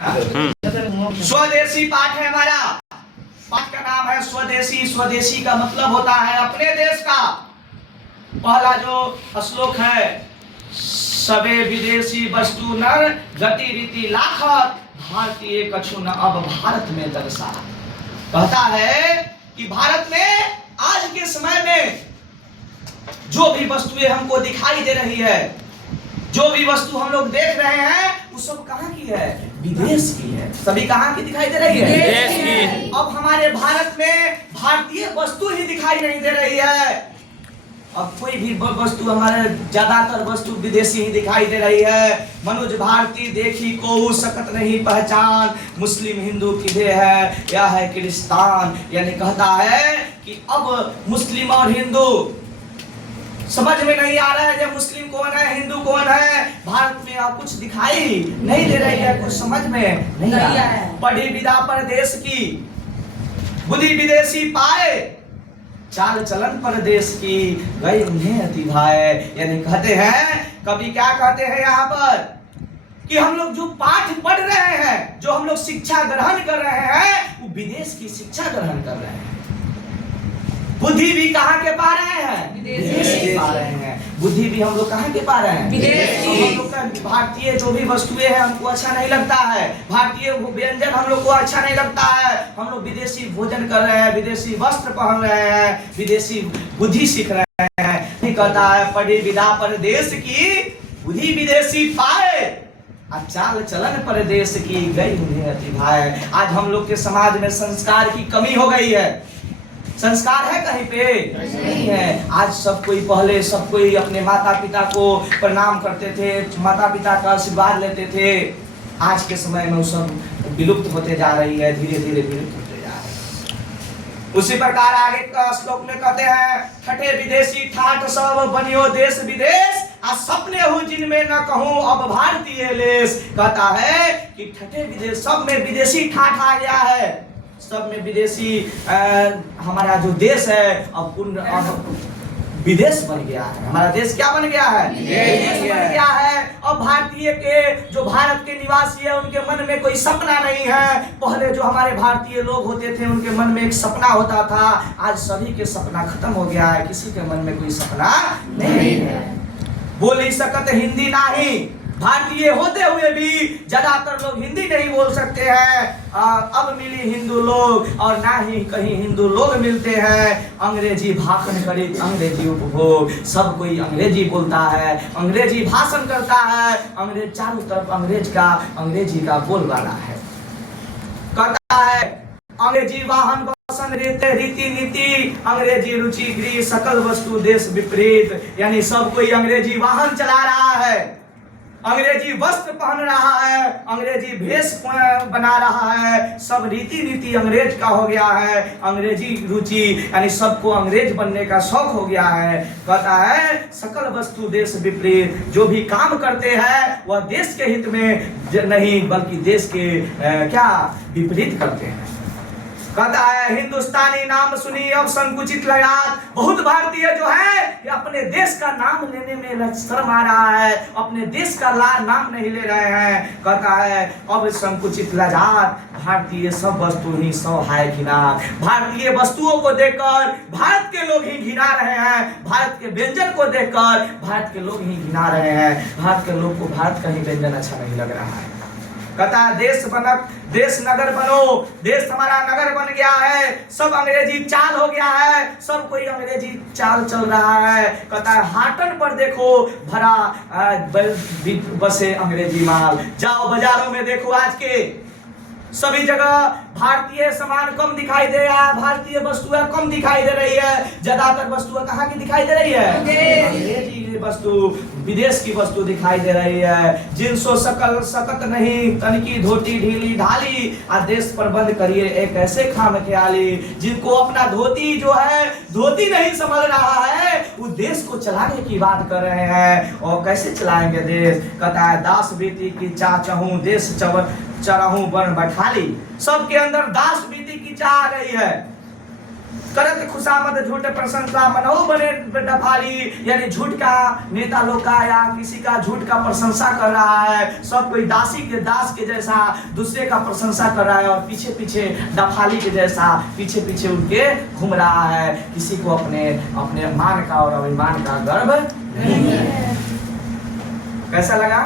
स्वदेशी पाठ है हमारा। पाठ का नाम है स्वदेशी। स्वदेशी का मतलब होता है अपने देश का। पहला जो श्लोक है, सबे विदेशी वस्तु नर गति रीति लाखत भारतीय कछु न अब भारत में दर्शा। कहता है कि भारत में आज के समय में जो भी वस्तुएं हमको दिखाई दे रही है, जो भी वस्तु हम लोग देख रहे हैं, वो सब कहाँ की है? विदेश की है। सभी कहाँ की दिखाई दे रही है? विदेश की। अब हमारे भारत में भारतीय वस्तु ही दिखाई नहीं दे रही है। अब कोई भी वस्तु, हमारे ज्यादातर वस्तु विदेशी ही दिखाई दे रही है। मनुज भारती देखी को सकत नहीं पहचान, मुस्लिम हिंदू किधे है या है क्रिस्तान। यानी कहता है कि अब मुस्लिम और हिंदू समझ में नहीं आ रहा है जब मुस्लिम कौन है हिंदू कौन है। भारत में अब कुछ दिखाई नहीं दे रही है, कुछ समझ में नहीं आ रहा है। पढ़ी विदा परदेश की, बुद्धि विदेशी पाए, चाल चलन परदेश की, गई उन्हें अति भाए। यानी कहते हैं, कभी क्या कहते हैं यहाँ पर कि हम लोग जो पाठ पढ़ रहे हैं, जो हम लोग शिक्षा ग्रहण कर रहे हैं, वो विदेश की शिक्षा ग्रहण कर रहे हैं। बुद्धि भी कहाँ के पा रहे हैं? विदेश के पा रहे हैं। बुद्धि भी हम लोग कहाँ के पा रहे हैं? विदेश की। हम लोग का भारतीय जो भी वस्तुएं हैं हमको अच्छा नहीं लगता है, भारतीय व्यंजन हम लोग को अच्छा नहीं लगता है। हम लोग विदेशी भोजन कर रहे हैं, विदेशी वस्त्र पहन रहे हैं, विदेशी बुद्धि सीख रहे हैं। कहता है पढ़ी विदा परदेश की, बुद्धि विदेशी पाए, चाल चलन परदेश की, गई उन्हें अति भाए। आज हम लोग के समाज में संस्कार की कमी हो गई है। संस्कार है कहीं पे? नहीं है। आज सब कोई, पहले सब कोई अपने माता पिता को प्रणाम करते थे, माता पिता का आशीर्वाद लेते थे। आज के समय में वो सब विलुप्त होते जा रही है, धीरे धीरे विलुप्त होते जा रही है। उसी प्रकार आगे का श्लोक में कहते हैं, ठठे विदेशी ठाठ सब बनियो देश विदेश, आ सपने हूँ जिनमें न कहूँ अब भारतीय लेस। कहता है कि ठठे विदेश, सब में विदेशी ठाठ आ गया है, सब में विदेशी। हमारा जो देश है अब विदेश बन गया है। हमारा देश क्या बन गया है? विदेश बन गया है। अब भारतीय के, जो भारत के निवासी है, उनके मन में कोई सपना नहीं है। पहले जो हमारे भारतीय लोग होते थे, उनके मन में एक सपना होता था। आज सभी के सपना खत्म हो गया है, किसी के मन में कोई सपना नहीं है। बोल सकत हिंदी नहीं, भारतीय होते हुए भी ज्यादातर लोग हिंदी नहीं बोल सकते हैं। अब मिली हिंदू लोग और ना ही कहीं हिंदू लोग मिलते हैं। अंग्रेजी भाषण करे, अंग्रेजी उपभोग, सब कोई अंग्रेजी बोलता है, अंग्रेजी भाषण करता है। अंग्रेज चारों तरफ अंग्रेजी का बोलबाला है। कहता है अंग्रेजी वाहन रीति नीति, अंग्रेजी रुचि गृह सकल वस्तु देश विपरीत। यानी सब कोई अंग्रेजी वाहन चला रहा है, अंग्रेजी वस्त्र पहन रहा है, अंग्रेजी भेष बना रहा है, सब रीति नीति अंग्रेज का हो गया है। अंग्रेजी रुचि यानी सबको अंग्रेज बनने का शौक हो गया है। कहता है सकल वस्तु देश विपरीत, जो भी काम करते हैं वह देश के हित में नहीं बल्कि देश के क्या विपरीत करते हैं। कहता है हिंदुस्तानी नाम सुनी अब संकुचित लगा। बहुत भारतीय जो है अपने देश का नाम लेने में शर्म आ रहा है, अपने देश का नाम नहीं ले रहे हैं। कहता है अब संकुचित लजात, भारतीय सब वस्तु ही सब है घिना। भारतीय वस्तुओं को देखकर भारत के लोग ही घिना रहे हैं, भारत के व्यंजन को देखकर भारत के लोग ही घिना रहे हैं। भारत के लोग को भारत का ही व्यंजन अच्छा नहीं लग रहा है। कहता है देश नगर बनो, देश हमारा नगर बन गया है, सब अंग्रेजी चाल हो गया है, सब कोई अंग्रेजी चाल चल रहा है। कहता है हाटन पर देखो भरा बसे अंग्रेजी माल, जाओ बाजारों में देखो आज के सभी जगह भारतीय सामान कम दिखाई दे रहा है, भारतीय वस्तुएं कम दिखाई दे रही है। ज्यादातर वस्तुएं कहाँ की दिखाई दे रही है? अंग्रेजी वस्तु, विदेश की वस्तु दिखाई दे रही है। जिनसो सकल सकत नहीं, तनकी धोती ढीली ढाली, आदेश प्रबंध करिए एक ऐसे खाम ख्याली। जिनको अपना धोती जो है धोती नहीं समझ रहा है, वो देश को चलाने की बात कर रहे हैं। और कैसे चलाएंगे देश? कहता है दास बेटी की चाह चहूं, देश चरहूं बन बैठाली। सबके अंदर दास बीती की चाह आ गई है। करत खुशामद झूठ प्रशंसा मनहु बने डफाली, यानी झूठ का नेता लोग का या किसी का झूठ का प्रशंसा कर रहा है। सब कोई दास के जैसा दूसरे का प्रशंसा कर रहा है और पीछे पीछे डफाली के जैसा पीछे पीछे उनके घूम रहा है। किसी को अपने अपने मान का और अभिमान का गर्व नहीं है। कैसा लगा?